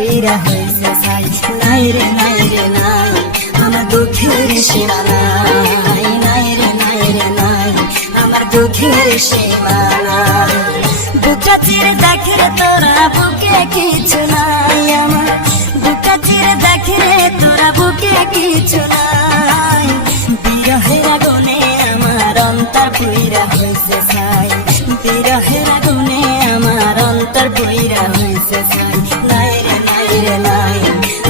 পুইরা হইছে ছাই। নাই রে নাই রে নাই আমার দুঃখের সীমা নাই। নাই রে নাই রে নাই আমার দুঃখের সীমা নাই। বুকটা চিরে দেখে রে তোরা বুকে কিছু নাই। আমার বুকটা চিরে দেখে রে তোরা বুকে কিছু নাই। বিরহের আগুনে আমার অন্তর পুইরা হইছে ছাই। বিরহের আগুনে আমার অন্তর পুইরা হইছে ছাই। নাই রে নাই রে নাই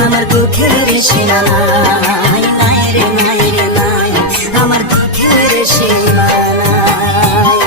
আমার দুঃখের সীমা নাই। নাই রে নাই রে নাই আমার দুঃখের সীমা নাই।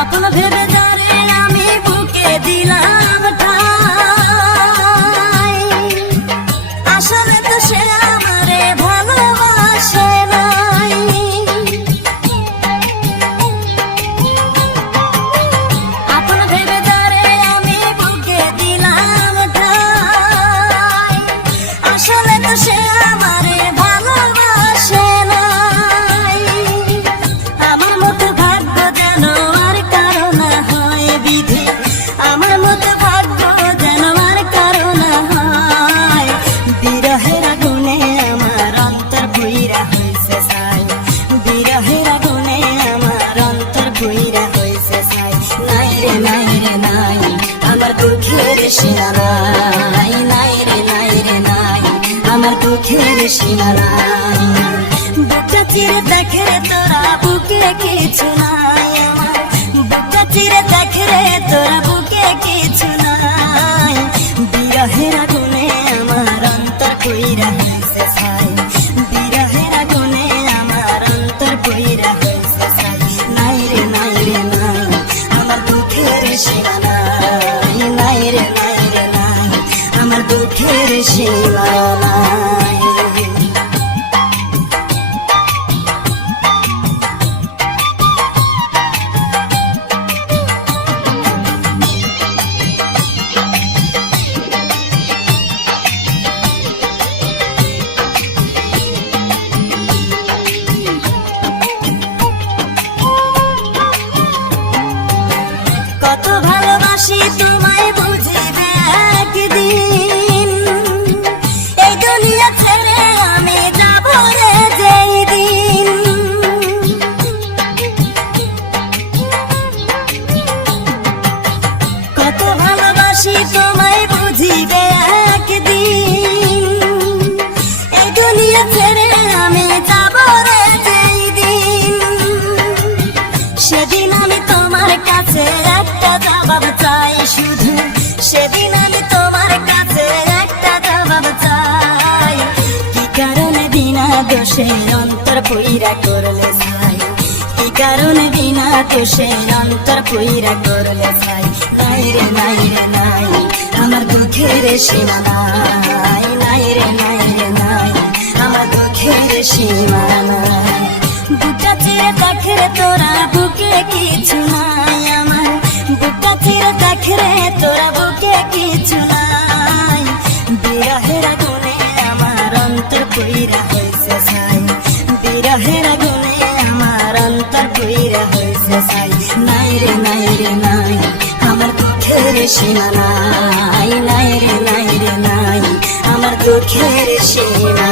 আপন ভেবে যারে আমি বুকে দিলাম ঠাই, আসলে তো সে আমারে ভালোবাসে নাই। আপন ভেবে যারে আমি বুকে দিলাম ঠাই, আসলে তো সে আমারে ভালোবাসে নাই। আমার মতো ভাগ্য যেন আর কারো না হয় বিধি, আমার মতো ভাগ্য যেন আর কারো না হয়। বিরহের আগুনে আমার অন্তর পুইরা হইছে ছাই। বিরহের আগুনে আমার অন্তর পুইরা হইছে ছাই। নাই রে নাই রে নাই আমার দুঃখের সীমা নাই। নাই রে নাই রে নাই আমার দুঃখের সীমা নাই। বুকটা চিরে দেখে রে তোরা বুকে কিছু নাই। আমার বুকটা চিরে দেখে রে তোরা বুকে কিছু নাই। বিরহের আগুনে আমার অন্তর পুইরা হইছে ছাই। বিরহের আগুনে আমার অন্তর পুইরা হইছে ছাই। নাই রে নাই রে নাই আমার দুঃখের সীমা নাই। নাই রে নাই রে নাই আমার দুঃখের সীমা নাই। কত ভালোবাসি তোমায় বুঝিবে একদিন, এই দুনিয়া ছেড়ে আমি যাব রে যেই দিন। কত ভালোবাসি তোমায় বুঝিবে একদিন, এই দুনিয়া ছেড়ে আমি যাব রে যেই দিন। সেদিন আমি তোমার কাছে একটা জবাব চাই শুধু, সেদিন আমি তোমার কাছে একটা জবাব চাই। কি কারণে বিনা দোষে অন্তর পুইরা করলে ছাই। কি কারণে বিনা দোষে অন্তর পুইরা করলে ছাই। নাই রে নাই রে নাই আমার দুঃখের সীমা নাই। নাই রে নাই রে নাই আমার দুঃখের সীমা নাই। বুকটা চিরে দেখে রে তোরা বুকে কিছু নাই। আমার বুকটা চিরে দেখে রে তোরা বুকে কিছু নাই। বিরহের আগুনে আমার অন্তর পুইরা হইছে ছাই। বিরহের আগুনে আমার অন্তর পুইরা হইছে ছাই। নাই রে নাই রে নাই আমার দুঃখের সীমা নাই। নাই রে নাই রে নাই আমার দুঃখের সীমা